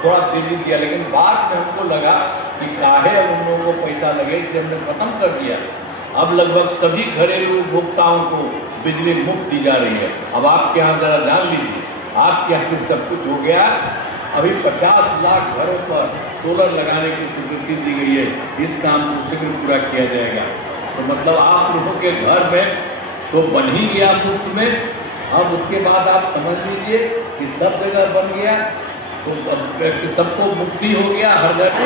थोड़ा तेजी दिया, लेकिन बाद में हमको लगा कि काहे अब उन लोगों को पैसा लगे, इसलिए हमने खत्म कर दिया। अब लगभग सभी घरेलू उपभोक्ताओं को बिजली मुफ्त दी जा रही है। अब आपके यहाँ जरा जान लीजिए, आपके यहाँ भी सब कुछ हो गया। अभी 50 लाख घरों पर सोलर लगाने की स्वीकृति दी गई है। इस काम को शीघ्र पूरा किया जाएगा। तो मतलब आप लोगों के घर में तो बन ही गया मुफ्त में। अब उसके बाद आप समझ लीजिए कि सब जगह बन गया, तो सबको मुक्ति हो गया हर जगह।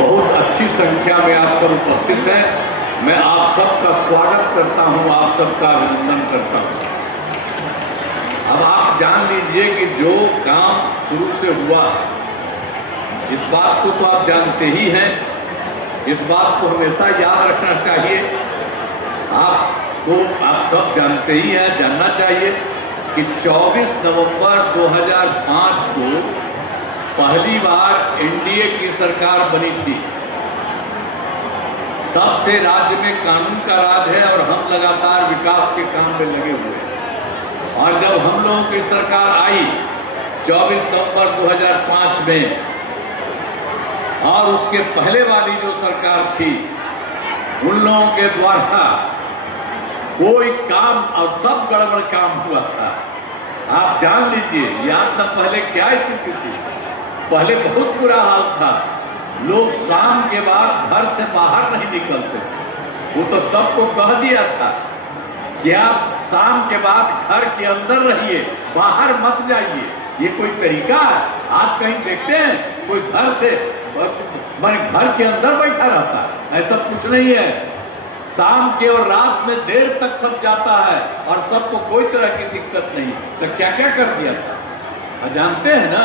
बहुत अच्छी संख्या में आप सब उपस्थित हैं। मैं आप सबका स्वागत करता हूं, आप सबका अभिनंदन करता हूं। अब आप जान लीजिए कि जो काम शुरू से हुआ, इस बात को तो आप जानते ही हैं, इस बात को हमेशा याद रखना चाहिए। आप सब जानते ही हैं, जानना चाहिए कि 24 नवंबर 2005 को पहली बार एनडीए की सरकार बनी थी। तब से राज्य में कानून का राज है और हम लगातार विकास के काम में लगे हुए हैं। और जब हम लोगों की सरकार आई 24 नवंबर 2005 में, और उसके पहले वाली जो सरकार थी, उन लोगों के द्वारा कोई काम और सब गड़बड़ काम हुआ था। आप जान लीजिए, यहाँ तक पहले क्या स्थिति थी। पहले बहुत बुरा हाल था। लोग शाम के बाद घर से बाहर नहीं निकलते। वो तो सबको कह दिया था कि आप शाम के बाद घर के अंदर रहिए, बाहर मत जाइए। ये कोई तरीका है? आज कहीं देखते हैं कोई घर से घर के अंदर बैठा रहता है? ऐसा कुछ नहीं है। शाम के और रात में देर तक सब जाता है और सबको कोई तरह की दिक्कत नहीं। तो क्या क्या कर दिया था जानते हैं ना?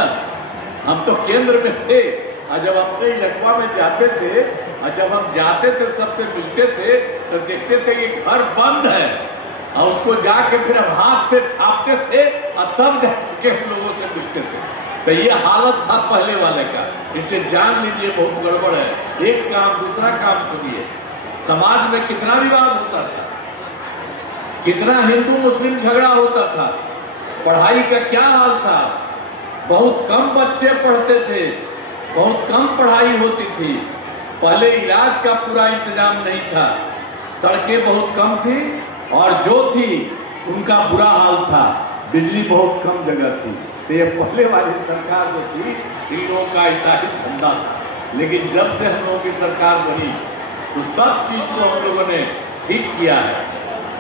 हम तो केंद्र में थे, और जब अपने इलाका में जाते थे, और जब हम जाते थे सबसे मिलते थे, तो देखते थे ये घर बंद है, और उसको जाके फिर हम हाथ से छापते थे और तब जाके हम लोगों से मिलते थे। तो ये हालत था पहले वाले का। इसलिए जान लीजिए बहुत गड़बड़ है। एक काम दूसरा काम सुनिए। समाज में कितना विवाद होता था, कितना हिंदू मुस्लिम झगड़ा होता था, पढ़ाई का क्या हाल था। बहुत कम बच्चे पढ़ते थे, बहुत कम पढ़ाई होती थी। पहले इलाज का पूरा इंतजाम नहीं था, सड़कें बहुत कम थी, और जो थी उनका बुरा हाल था। बिजली बहुत कम जगह थी। तो ये पहले वाली सरकार जो थी, इन लोगों का ऐसा ही धंधा था। लेकिन जब से हम लोगों की सरकार बनी, तो सब चीज को हम लोगों ने ठीक किया है।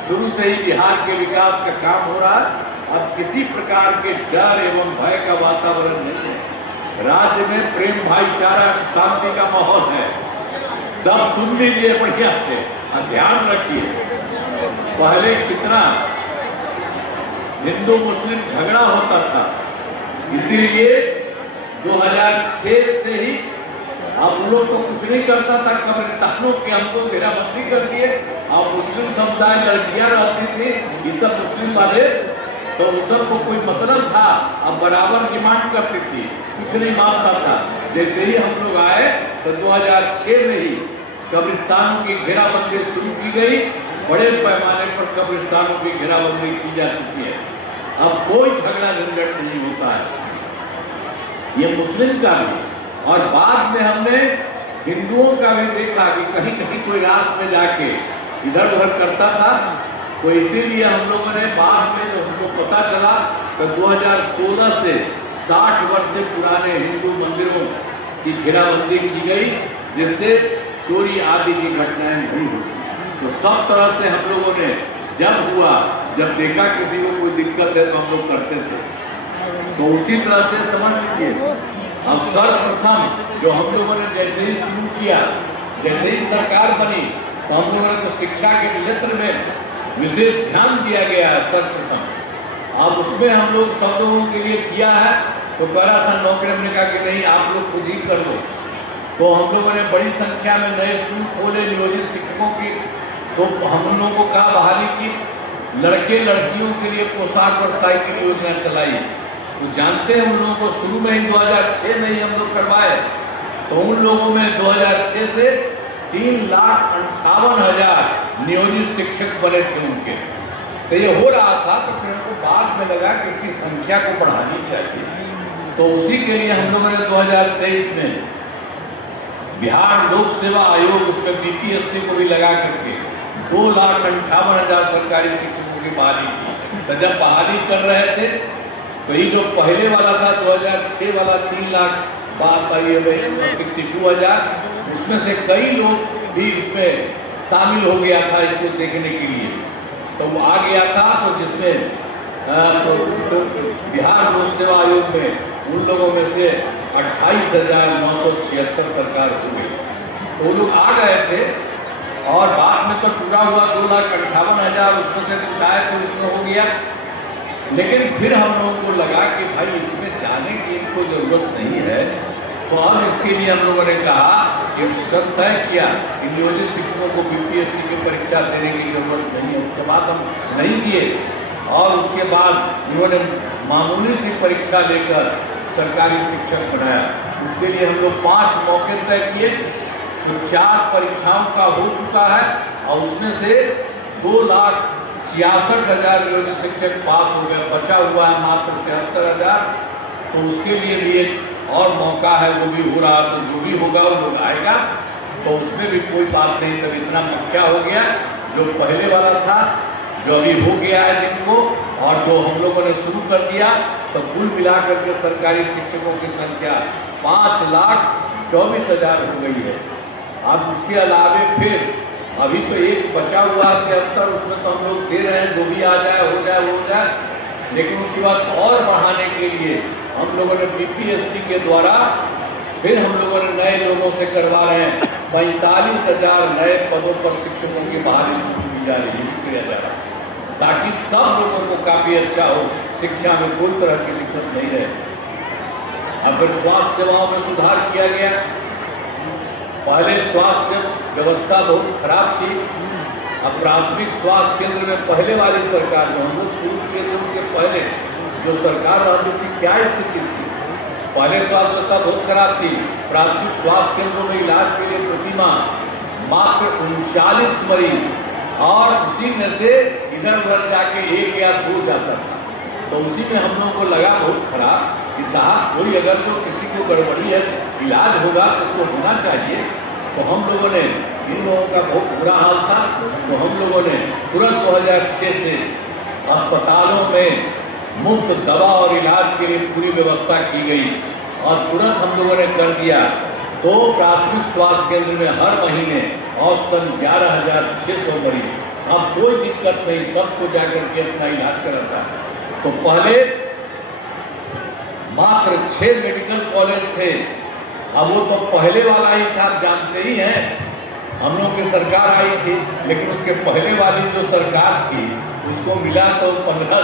शुरू से ही बिहार के विकास का काम हो रहा है। अब किसी प्रकार के डर एवं भय का वातावरण नहीं है। राज्य में प्रेम, भाईचारा, शांति का माहौल है। सब सुन लीजिए बढ़िया से और ध्यान रखिए। पहले कितना हिंदू मुस्लिम झगड़ा होता था, इसीलिए 2006 से ही अब लोग तो कुछ नहीं करता था। कब्रिस्तानों के हमको घेराबंदी कर दिए, और मुस्लिम समुदाय लड़कियां रहती थी, ये सब मुस्लिम वाले, तो उस सबको कोई मतलब था। अब बराबर डिमांड करती थी, कुछ नहीं मानता था। जैसे ही हम लोग आए तो 2006 में ही कब्रिस्तानों की घेराबंदी शुरू की गई। बड़े पैमाने पर कब्रिस्तानों की घेराबंदी की जा चुकी है। अब कोई झगड़ा झंझट नहीं होता है। ये मुस्लिम का भी, और बाद में हमने हिंदुओं का भी देखा कि कहीं कहीं कोई रात में जाके इधर उधर करता था। तो इसीलिए हम लोगों ने बाद में जब हमको पता चला, तो 2016 से 60 वर्ष से पुराने हिंदू मंदिरों की घेराबंदी की गई, जिससे चोरी आदि की घटनाएं नहीं हुई। तो सब तरह से हम लोगों ने जब देखा किसी को कोई दिक्कत है तो हम लोग करते थे। तो उसी तरह से समझ लीजिए, अब सर्वप्रथम जो हम लोगों ने जैसे ही शुरू किया, जैसे ही सरकार बनी, तो हम लोगों ने तो शिक्षा के क्षेत्र में विशेष ध्यान दिया गया है सर्वप्रथम। अब उसमें हम लोग सब लोगों के लिए किया है। तो कह रहा था नौकरी, हमने कहा कि नहीं, आप लोग खुद ही कर लो। तो हम लोगों ने बड़ी संख्या में नए स्कूल खोले नियोजित शिक्षकों की। तो हम लोगों को कहा बहाली की, लड़के लड़कियों के लिए पोशाक और साइकिल योजना चलाई। तो जानते हैं उन लोगों को शुरू में ही 2006 में ही हम लोग करवाए। तो उन लोगों में 2006 से 3,58,000 नियोजित शिक्षक बने थे उनके। तो ये हो रहा था, तो फिर हमको बाद में लगा कि इसकी संख्या को बढ़ानी चाहिए। तो उसी के लिए हम लोगों ने 2023 में बिहार लोक सेवा आयोग, उसमें बीपीएससी को भी लगा करके 2,58,000 सरकारी शिक्षकों की बहाली की। तो जब बहाली कर रहे थे तो ये जो पहले वाला था 2006 वाला 3 लाख बात आई है 62,000, उसमें से कई लोग भी इसमें शामिल हो गया था इसको देखने के लिए। तो वो आ गया था, तो जिसमें तो बिहार लोक सेवा आयोग में उन लोगों में से 28,976 सरकार हो गई। तो वो लोग आ गए थे और बाद में तो पूरा हुआ 2,58,000, उसमें से शायद तो इसमें हो गया। लेकिन फिर हम लोगों को लगा कि भाई इसमें जाने की इनको जरूरत नहीं है, तो अब इसके लिए हम लोगों ने कहा कि सब तय किया कि नियोजित शिक्षकों को बीपीएससी की परीक्षा देने की जरूरत नहीं है। उसके बाद हम नहीं दिए और उसके बाद इन्होंने मामूली सी परीक्षा लेकर सरकारी शिक्षक बनाया। उसके लिए हम लोग 5 मौके तय किए, तो 4 परीक्षाओं का हो चुका है और उसमें से 2,66,000 नियोजित शिक्षक पास हो गए, बचा हुआ है मात्र 73,000। तो उसके लिए भी एक और मौका है, वो भी हो रहा, तो जो भी होगा वो लोग आएगा, तो उसमें भी कोई बात नहीं। तब इतना क्या हो गया, जो पहले वाला था जो अभी हो गया है जिनको, और जो हम लोगों ने शुरू कर दिया, तो कुल मिलाकर के सरकारी शिक्षकों की संख्या 5,24,000 हो गई है। अब उसके अलावे फिर अभी तो एक बचा हुआ है 73, उसमें तो हम लोग दे रहे हैं, जो भी आ जाए हो जाए। लेकिन उसके बाद और बढ़ाने के लिए हम लोगों ने बीपीएससी के द्वारा फिर हम लोगों ने नए लोगों से करवा रहे हैं 45,000 नए पदों पर शिक्षकों की बहाली की जा रही है, किया जा रहा है, ताकि सब लोगों को काफ़ी अच्छा हो, शिक्षा में कोई तरह की दिक्कत नहीं रहे। अब फिर स्वास्थ्य सेवाओं में सुधार किया गया। पहले स्वास्थ्य व्यवस्था बहुत खराब थी। अब प्राथमिक स्वास्थ्य केंद्र में पहले वाली सरकार में हम लोग शुरू किए थे, उसके पहले जो सरकार राज्य की क्या स्थिति थी, पहले स्वास्थ्य व्यवस्था बहुत खराब थी। प्राथमिक स्वास्थ्य केंद्रों में इलाज के लिए प्रतिमाह मात्र 39 मरीज और उसी में से इधर उधर जाके 1 या 2 जाता था। तो उसी में हम लोगों को लगा बहुत खराब कि साहब कोई अगर तो किसी को गड़बड़ी है, इलाज होगा तो उसको होना चाहिए। तो हम लोगों ने, इन लोगों का बहुत बुरा हाल था, तो हम लोगों ने तुरंत 2006 से अस्पतालों में मुफ्त दवा और इलाज के लिए पूरी व्यवस्था की गई और तुरंत हम लोगों ने कर दिया। तो प्राथमिक स्वास्थ्य केंद्र में हर महीने औसतन 11,600 मरीज, अब कोई दिक्कत नहीं, सबको जाकर के अपना इलाज कराता है। तो पहले मात्र 6 मेडिकल कॉलेज थे, अब वो तो पहले वाला ही था, आप जानते ही हैं। हम लोग की सरकार आई थी, लेकिन उसके पहले वाली जो सरकार थी उसको मिला तो 15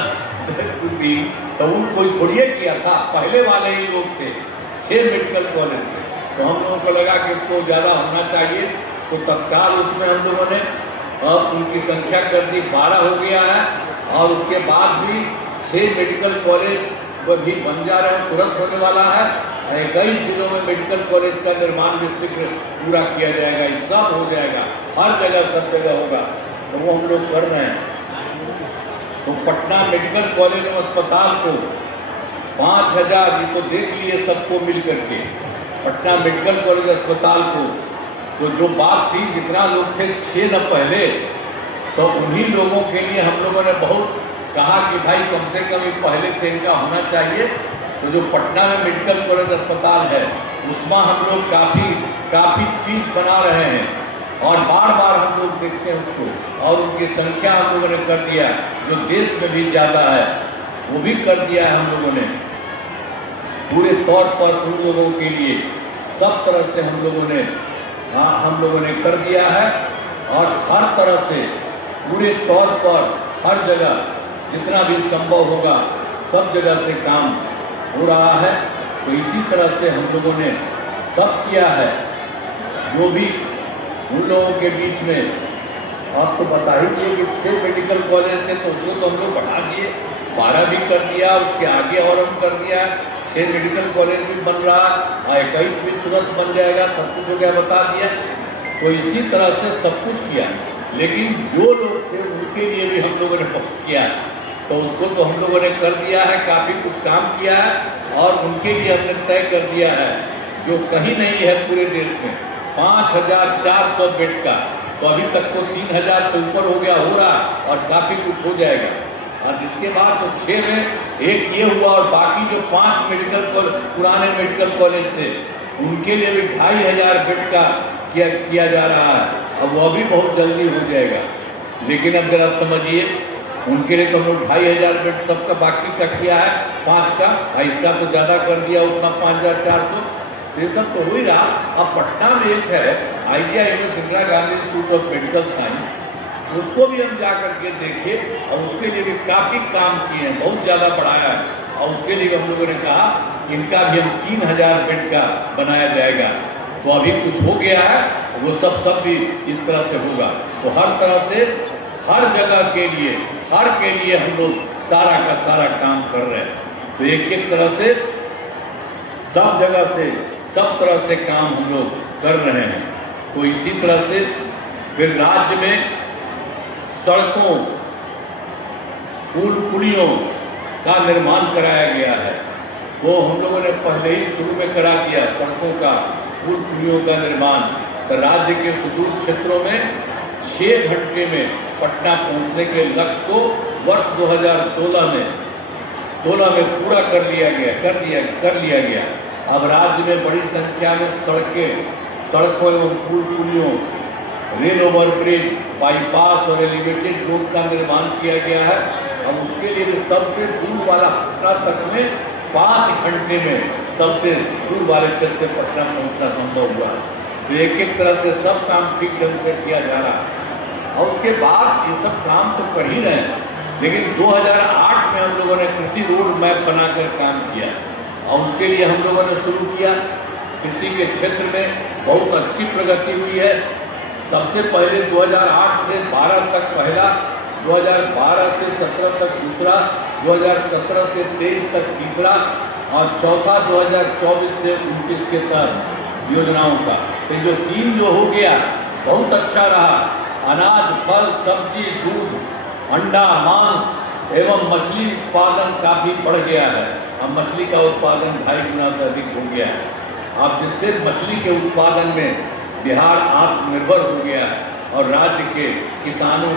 तो उन कोई थोड़ी किया था, पहले वाले ही लोग थे, 6 मेडिकल कॉलेज थे। तो हम लोगों को लगा कि इसको ज़्यादा होना चाहिए, तो तत्काल उसमें हम लोगों ने अब उनकी संख्या कर दी, 12 हो गया है। और उसके बाद भी 6 मेडिकल कॉलेज वो भी बन जा रहे हैं, तुरंत होने वाला है। कई जिलों में मेडिकल कॉलेज का निर्माण भी शीघ्र पूरा किया जाएगा, ये सब हो जाएगा, हर जगह सब जगह होगा, तो वो हम लोग कर रहे हैं। तो पटना मेडिकल कॉलेज और अस्पताल को 5,000, ये तो देख लिए सबको मिल करके, पटना मेडिकल कॉलेज अस्पताल को, तो जो बात थी जितना लोग थे 6 न पहले, तो उन्हीं लोगों के लिए हम लोगों ने बहुत कहा कि भाई कम से कम ये पहले से इनका होना चाहिए। तो जो पटना में मेडिकल कॉलेज अस्पताल है उसमें हम लोग काफ़ी फीस बना रहे हैं और बार बार हम लोग देखते हैं उसको, और उनकी संख्या हम लोगों ने कर दिया, जो देश में भी ज़्यादा है वो भी कर दिया है हम लोगों ने। पूरे तौर पर उन लोगों के लिए सब तरह से हम लोगों ने कर दिया है और हर तरह से पूरे तौर पर हर जगह जितना भी संभव होगा सब जगह से काम हो रहा है। तो इसी तरह से हम लोगों ने सब किया है। जो भी उन लोगों के बीच में आपको बता ही दिए कि 6 मेडिकल कॉलेज थे, तो उसको तो हम लोग बढ़ा दिए, 12 भी कर दिया, उसके आगे और हम कर दिया, 6 मेडिकल कॉलेज भी बन रहा, 21 भी तुरंत बन जाएगा, सब कुछ हो गया, बता दिया। तो इसी तरह से सब कुछ किया। लेकिन जो लोग थे उनके लिए भी हम लोगों ने किया। तो उसको तो हम लोगों ने कर दिया है, काफ़ी कुछ काम किया है और उनके लिए हमने तय कर दिया है जो कहीं नहीं है पूरे देश में 5400 बेड का। तो अभी तक तो 3000 से ऊपर हो गया, हो रहा और काफ़ी कुछ हो जाएगा। और इसके बाद तो 6 में एक ये हुआ और बाकी जो 5 पुराने मेडिकल कॉलेज थे उनके लिए भी 2500 बेड का किया जा रहा है। अब वह भी बहुत जल्दी हो जाएगा। लेकिन अब जरा समझिए, उनके लिए तो हम लोग 2500 बेड सबका बाकी का किया है, 5 का, इसका तो ज़्यादा कर दिया, उतना 5400। ये सब तो हो ही रहा। अब पटना में एक है idea university, Indira Gandhi institute of medical science, उसको भी हम जा करके देखे और उसके लिए भी काफ़ी काम किए हैं, बहुत ज़्यादा बढ़ाया है। और उसके लिए हम लोगों ने कहा इनका भी हम 3000 बेड का बनाया जाएगा। तो अभी कुछ हो गया है, वो सब भी इस तरह से होगा। तो हर तरह से हर जगह के लिए हम लोग सारा का सारा काम कर रहे हैं। तो एक एक तरह से सब जगह से सब तरह से काम हम लोग कर रहे हैं। तो इसी तरह से फिर राज्य में सड़कों, पुल पुलियों का निर्माण कराया गया है। वो हम लोगों ने पहले ही शुरू में करा दिया, सड़कों का, पुल पुलियों का निर्माण। तो राज्य के सुदूर क्षेत्रों में 6 घंटे में पटना पहुंचने के लक्ष्य को वर्ष 2016 में पूरा कर लिया गया। अब राज्य में बड़ी संख्या में सड़कों एवं पुल पुलियों, रेल ओवरब्रिज, बाईपास और एलिवेटेड रोड का निर्माण किया गया है। अब उसके लिए सबसे दूर वाला पटना तक में 5 घंटे में सबसे दूर वाले क्षेत्र से पटना पहुंचना संभव हुआ। तो एक एक तरह से सब काम ठीक ढंग से किया जा रहा है। और उसके बाद ये सब काम तो कर ही रहे हैं, लेकिन 2008 में हम लोगों ने कृषि रोड मैप बनाकर काम किया और उसके लिए हम लोगों ने शुरू किया। कृषि के क्षेत्र में बहुत अच्छी प्रगति हुई है। सबसे पहले 2008 से 12 तक पहला, 2012 से 17 तक दूसरा, 2017 से 23 तक तीसरा और चौथा 2024 से 29 के तहत योजनाओं का। तो जो 3 जो हो गया बहुत अच्छा रहा। अनाज, फल, सब्जी, दूध, अंडा, मांस एवं मछली उत्पादन काफ़ी बढ़ गया है। अब मछली का उत्पादन 2.5 गुना से अधिक हो गया है। अब जिससे मछली के उत्पादन में बिहार आत्मनिर्भर हो गया है और राज्य के किसानों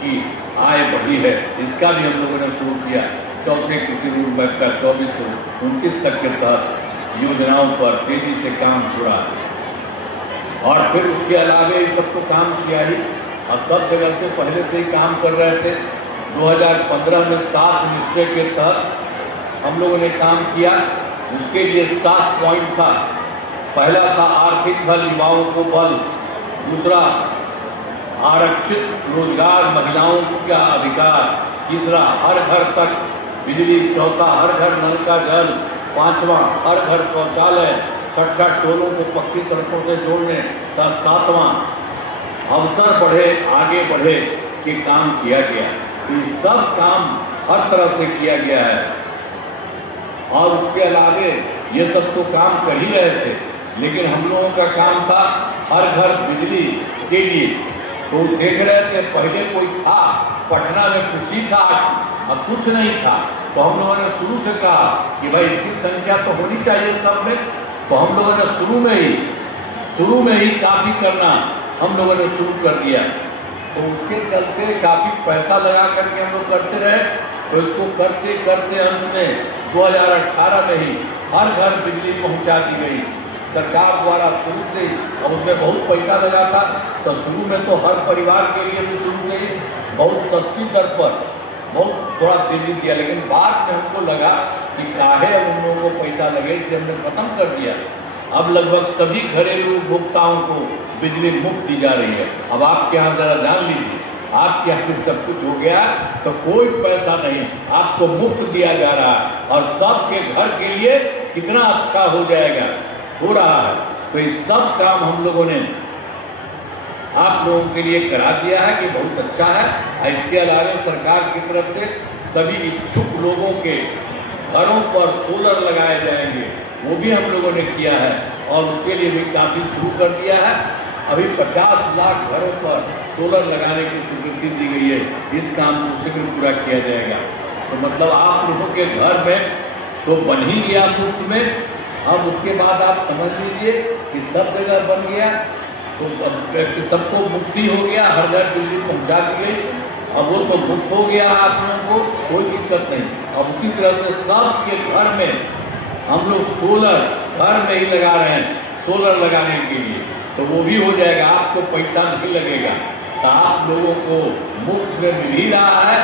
की आय बढ़ी है। इसका भी हम लोगों ने शुरू किया। चौथे कृषि रोड मैप का 24 से 29 तक के तहत योजनाओं पर तेजी से काम हो रहा है। और फिर उसके अलावे इस सब तो काम किया ही और सब जगह से पहले से ही काम कर रहे थे। 2015 में 7 निश्चय के तहत हम लोगों ने काम किया। उसके लिए 7 पॉइंट था। पहला था आर्थिक बल, युवाओं को बल। दूसरा आरक्षित रोजगार, महिलाओं का अधिकार। तीसरा हर घर तक बिजली। चौथा हर घर नल का जल। पांचवा हर घर शौचालय। छठा टोलों को पक्की सड़कों से जोड़ने का। सातवां अवसर बढ़े, आगे बढ़े के काम किया गया। ये सब काम हर तरह से किया गया है। और उसके अलावे ये सब तो काम कर ही रहे थे, लेकिन हम लोगों का काम था हर घर बिजली के लिए। तो देख रहे थे पहले कोई था पटना में, कुछ ही था और कुछ नहीं था। तो हम लोगों ने शुरू से कहा कि भाई इसकी संख्या तो होनी चाहिए सब में। तो हम लोगों ने शुरू में ही काफ़ी करना हम लोगों ने शुरू कर दिया। तो उसके चलते काफ़ी पैसा लगा करके हम लोग करते रहे। तो इसको करते करते अंत में 2018 में ही हर घर बिजली पहुंचा दी गई सरकार द्वारा शुरू से। और उसमें बहुत पैसा लगा था। तो शुरू में तो हर परिवार के लिए भी शुरू गई बहुत सस्ती दर पर, बहुत थोड़ा तेजी दिया। लेकिन बाद में हमको लगा कि काहे अब उन लोगों को पैसा लगे, इसलिए हमने खत्म कर दिया। अब लगभग सभी घरेलू उपभोक्ताओं को बिजली मुफ्त दी जा रही है। अब आपके यहाँ जरा जान लीजिए, आपके यहाँ फिर सब कुछ हो गया तो कोई पैसा नहीं, आपको मुफ्त दिया जा रहा है। और सबके घर के लिए कितना अच्छा हो जाएगा, हो रहा है। तो ये सब काम हम लोगों ने आप लोगों के लिए करा दिया है कि बहुत अच्छा है। इसके अलावा सरकार की तरफ से सभी इच्छुक लोगों के घरों पर सोलर लगाए जाएंगे, वो भी हम लोगों ने किया है। और उसके लिए भी काफ़ी शुरू कर दिया है। अभी 50 लाख घरों पर सोलर लगाने की स्वीकृति दी गई है। इस काम को शीघ्र पूरा किया जाएगा। तो मतलब आप लोगों के घर में तो बन ही गया मुफ्त में। अब उसके बाद आप समझ लीजिए कि सब जगह बन गया, तो सबको मुक्ति हो गया, हर घर बिजली पहुंचा दी गई। अब वो तो मुक्त हो गया आप लोगों को, कोई दिक्कत नहीं। अब उसी तरह से सबके घर में हम लोग सोलर घर में ही लगा रहे हैं, सोलर लगाने के लिए, तो वो भी हो जाएगा, आपको पैसा नहीं लगेगा। तो आप लोगों को मुफ्त में मिल ही रहा है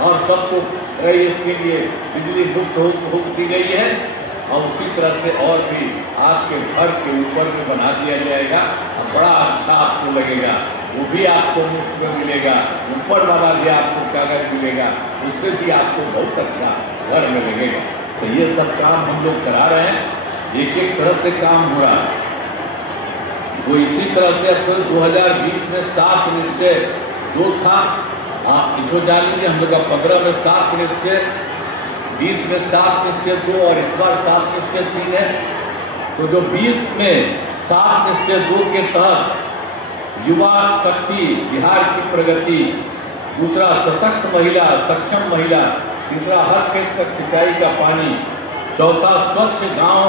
और सबको इसके लिए बिजली मुफ्त हो दी गई है। और उसी तरह से और भी आपके घर के ऊपर में बना दिया जाएगा और बड़ा अच्छा आपको लगेगा, वो भी आपको मुफ्त में मिलेगा। ऊपर वाला भी आपको कागज मिलेगा, उससे भी आपको बहुत अच्छा घर में लगेगा। तो ये सब काम हम लोग करा रहे हैं, एक एक तरह से काम हो रहा है। वो इसी तरह से अब तो 2020 में 7 निश्चय 2 था, इसको जान लीजिए। हम लोग का 15 में 7 निश्चय, 20 में 7 निश्चय 2 और इस बार 7 निश्चय 3 है। तो जो 20 में 7 निश्चय 2 के तहत युवा शक्ति, बिहार की प्रगति, दूसरा सशक्त महिला, सक्षम महिला, तीसरा हर खेत तक सिंचाई का पानी, चौथा स्वच्छ गांव,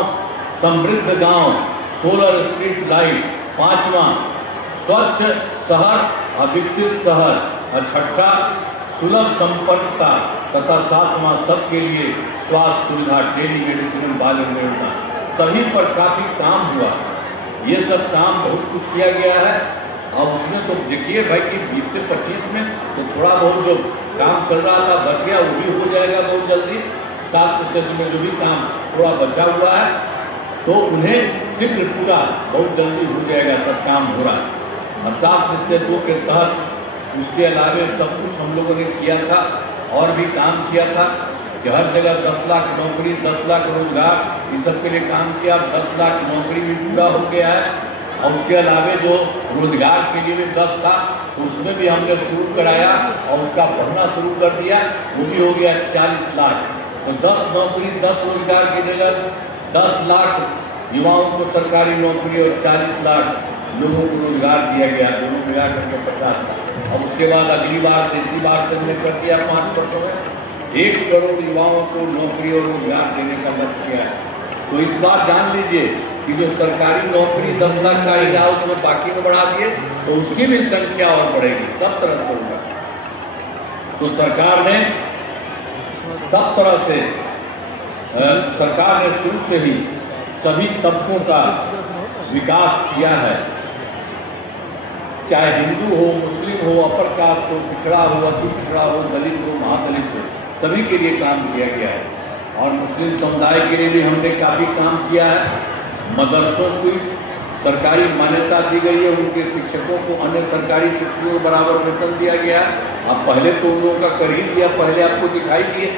समृद्ध गांव, सोलर स्ट्रीट लाइट, पांचवा स्वच्छ शहर और विकसित शहर, और छठा सुलभ संपन्नता, तथा सातवां सबके लिए स्वास्थ्य सुविधा, टेली मेडिसिन, बाल योजना। सभी पर काफी काम हुआ, ये सब काम बहुत कुछ किया गया है। और उसमें तो देखिए भाई कि 20 से 25 में तो थोड़ा बहुत जो काम चल रहा था बच गया, वो भी हो जाएगा बहुत जल्दी। 7% में जो भी काम थोड़ा बचा हुआ है तो उन्हें शीघ्र पूरा बहुत जल्दी हो जाएगा, सब काम हो रहा है। और 7% के तहत उसके अलावे सब कुछ हम लोगों ने किया था और भी काम किया था कि हर जगह 10 लाख नौकरी, 10 लाख रोजगार, इस सब के लिए काम किया। 10 लाख नौकरी भी पूरा हो गया है और उसके अलावे जो रोजगार के लिए भी 10 था उसमें भी हमने शुरू कराया और उसका बढ़ना शुरू कर दिया, वो भी हो गया 40 लाख। तो 10 नौकरी, 10 रोजगार की जगह 10 लाख युवाओं को सरकारी नौकरी और 40 लाख लोगों को रोजगार दिया गया, दोनों मिला करके 50 लाख। और उसके बाद अगली बार से इसी बार से हमने कर दिया 5 वर्षों में 1 करोड़ युवाओं को नौकरी और रोजगार देने का लक्ष्य किया है। तो इस बार जान लीजिए कि जो सरकारी नौकरी 10 लाख का ही था उसमें बाकी में बढ़ा दिए, तो उसकी भी संख्या और बढ़ेगी, सब तरह से होगा। तो सरकार ने सब तरह से सरकार ने शुरू से ही सभी तबकों का विकास किया है, चाहे हिंदू हो, मुस्लिम हो, अपर कास्ट हो, पिछड़ा हो, अति पिछड़ा हो, दलित हो, महादलित हो, सभी के लिए काम किया गया है। और मुस्लिम समुदाय के लिए भी हमने काफ़ी काम किया है। मदरसों की सरकारी मान्यता दी गई है, उनके शिक्षकों को अन्य सरकारी शिक्षकों को बराबर वेतन दिया गया। अब पहले तो उन लोगों का कर ही दिया, पहले आपको दिखाई दिए,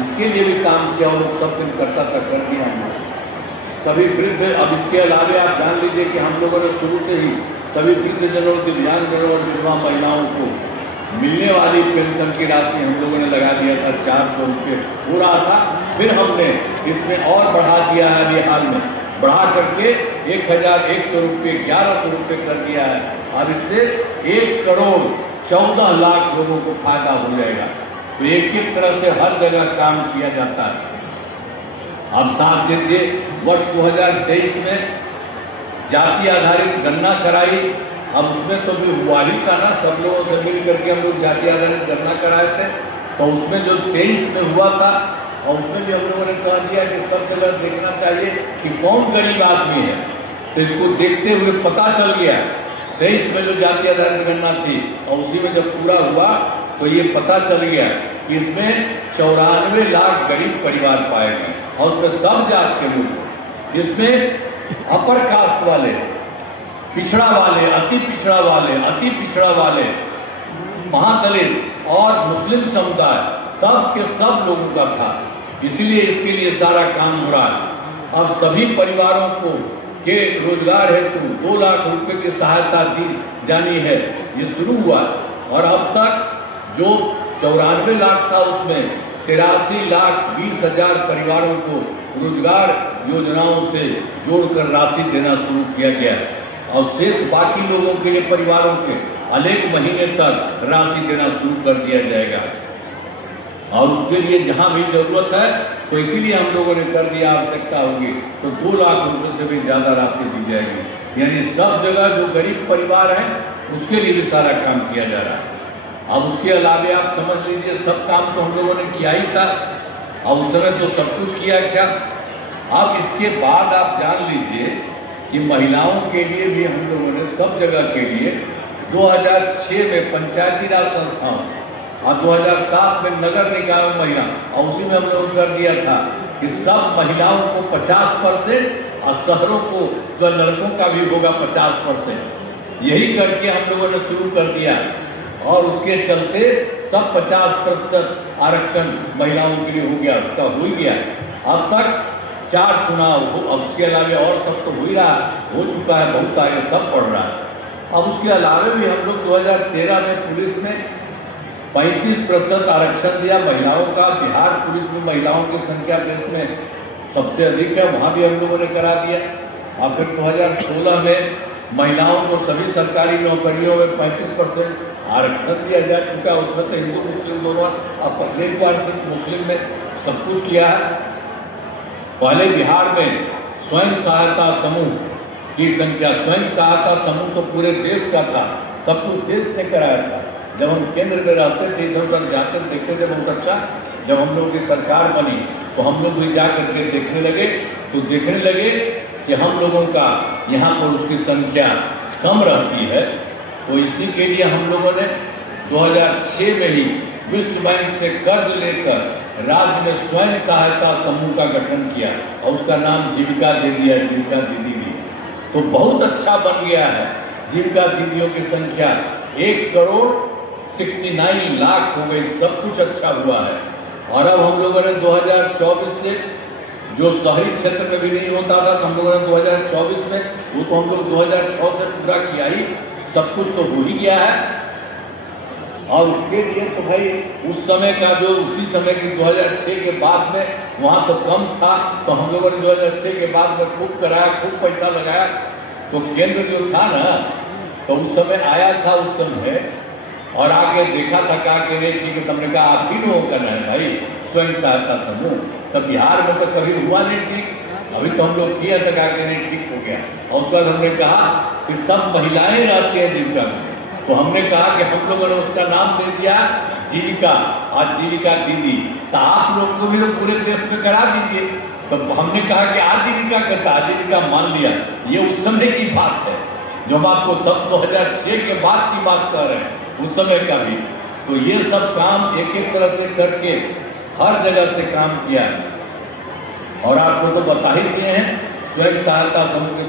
इसके लिए भी काम किया और सब दिन करता था, कर दिया हमने। सभी वृद्ध, अब इसके अलावे आप जान लीजिए कि हम लोगों ने शुरू से ही सभी वृद्धजनों, दिव्यांगजनों और विधवा महिलाओं को मिलने वाली पेंशन की राशि हम लोगों ने लगा दिया था, 400 रुपये हो रहा था। फिर हमने इसमें और बढ़ा दिया है, अभी हाल में बढ़ा करके 1100 रुपये, 1100 रुपये कर दिया है। अब इससे 1 करोड़ 14 लाख लोगों को फायदा हो जाएगा। तो एक एक तरह से हर जगह काम किया जाता है। अब साथ दीजिए, वर्ष 2023 में जाति आधारित गणना कराई। अब उसमें तो भी हुआ ही था ना, सब लोगों से मिल करके हम लोग जाति आधारित गणना कराए थे। तो उसमें जो 23 में हुआ था और उसमें भी हम लोगों ने कह दिया कि सब जगह देखना चाहिए कि कौन गरीब आदमी है। तो इसको देखते हुए पता चल गया 23 में जो जाति आधारित गणना थी और उसी में जब पूरा हुआ तो ये पता चल गया कि इसमें 94 लाख गरीब परिवार पाए गए और उसमें सब जात के लोग, इसमें अपर कास्ट वाले, पिछड़ा वाले, अति पिछड़ा वाले, अति पिछड़ा वाले, महादलित और मुस्लिम समुदाय, सब के सब लोगों का था। इसीलिए इसके लिए सारा काम हो रहा है। अब सभी परिवारों को के रोजगार हेतु 2 लाख रुपए की सहायता दी जानी है, ये शुरू हुआ। और अब तक जो 94 लाख था उसमें 83 लाख 20 हजार परिवारों को रोजगार योजनाओं से जोड़कर राशि देना शुरू किया गया और शेष बाकी लोगों के लिए परिवारों के अनेक महीने तक राशि देना शुरू कर दिया जाएगा। और उसके लिए जहाँ भी जरूरत है तो इसीलिए हम लोगों ने कर दिया, आवश्यकता होगी तो 2 लाख रुपए से भी ज़्यादा राशि दी जाएगी। यानी सब जगह जो गरीब परिवार हैं उसके लिए भी सारा काम किया जा रहा है। अब उसके अलावे आप समझ लीजिए सब काम तो हम लोगों ने किया ही था, अब उस समय तो सब कुछ किया क्या। अब इसके बाद आप जान लीजिए कि महिलाओं के लिए भी हम लोगों ने सब जगह के लिए 2006 में पंचायती राज संस्थाओं और 2007 में नगर निकाय महिला, और उसी में हम लोगों ने कर दिया था कि सब महिलाओं को 50% और शहरों को जो लड़कों का भी होगा 50%। यही करके हम लोगों ने शुरू कर दिया और उसके चलते सब 50% आरक्षण महिलाओं के लिए हो गया, उसका हो ही गया। अब तक 4 चुनाव हो, अब उसके अलावे और सब तो हो ही रहा, हो चुका है, बहुत आगे सब पड़ रहा है। अब उसके अलावे भी हम लोग 2013 में पुलिस में 35% आरक्षण दिया महिलाओं का। बिहार पुलिस में महिलाओं की संख्या देश में सबसे अधिक है, वहाँ भी हम लोगों ने करा दिया। और फिर 2016 में महिलाओं को सभी सरकारी नौकरियों में 35% आरक्षण दिया जा चुका है। उसमें तो हिंदू मुस्लिम दोनों, अब पहले बार सिर्फ मुस्लिम में सब कुछ किया है। पहले बिहार में स्वयं सहायता समूह की संख्या, स्वयं सहायता समूह तो पूरे देश का था, सब कुछ देश ने कराया था। जब हम केंद्र में रहते थे इधर उधर जाकर देखते थे बहुत अच्छा। जब हम लोग की सरकार बनी तो हम लोग भी जाकर के देखने लगे, तो देखने लगे कि हम लोगों का यहाँ पर उसकी संख्या कम रहती है। तो इसी के लिए हम लोगों ने 2006 में ही विश्व बैंक से कर्ज लेकर राज्य में स्वयं सहायता समूह का गठन किया और उसका नाम जीविका दे दिया, जीविका दीदी भी। तो बहुत अच्छा बन गया है। जीविका दीदियों की संख्या 1,69 लाख हो गई, सब कुछ अच्छा हुआ है। और अब हम लोगों ने 2024 से जो शहरी क्षेत्र में भी नहीं होता था तो हम लोगों ने 2024 में, वो तो हम लोग 2006 से पूरा किया ही, सब कुछ तो हो ही गया है। और उसके लिए तो भाई उस समय का जो उसी समय की 2006 के बाद में वहाँ तो कम था, तो हम लोगों ने 2006 के बाद में खूब कराया, खूब पैसा लगाया। तो केंद्र जो था ना, तो उस समय आया था उस समय और आके देखा था, कहा कि नहीं ठीक है, तुमने कहा आप ही लोगों का है भाई स्वयं सहायता समूह। तब बिहार में तो कभी हुआ नहीं ठीक, अभी तो हम लोग किया था, कहा कि नहीं ठीक हो गया। और उसके बाद हमने कहा कि सब महिलाएं रहती हैं जीविका में, तो हमने कहा कि हम लोगों ने उसका नाम दे दिया जीविका, आज जीविका दीदी। तो आप लोग को भी तो पूरे देश में करा दीजिए। तो हमने कहा कि आजीविका करता, आजीविका मान लिया। ये उस समय की बात है जो हम आपको सब 2006 के बाद की बात कर रहे हैं, उस समय का भी। तो ये सब काम एक एक तरह से करके हर जगह से काम किया है और आपको तो बता ही दिए हैं स्वयं सहायता समूह के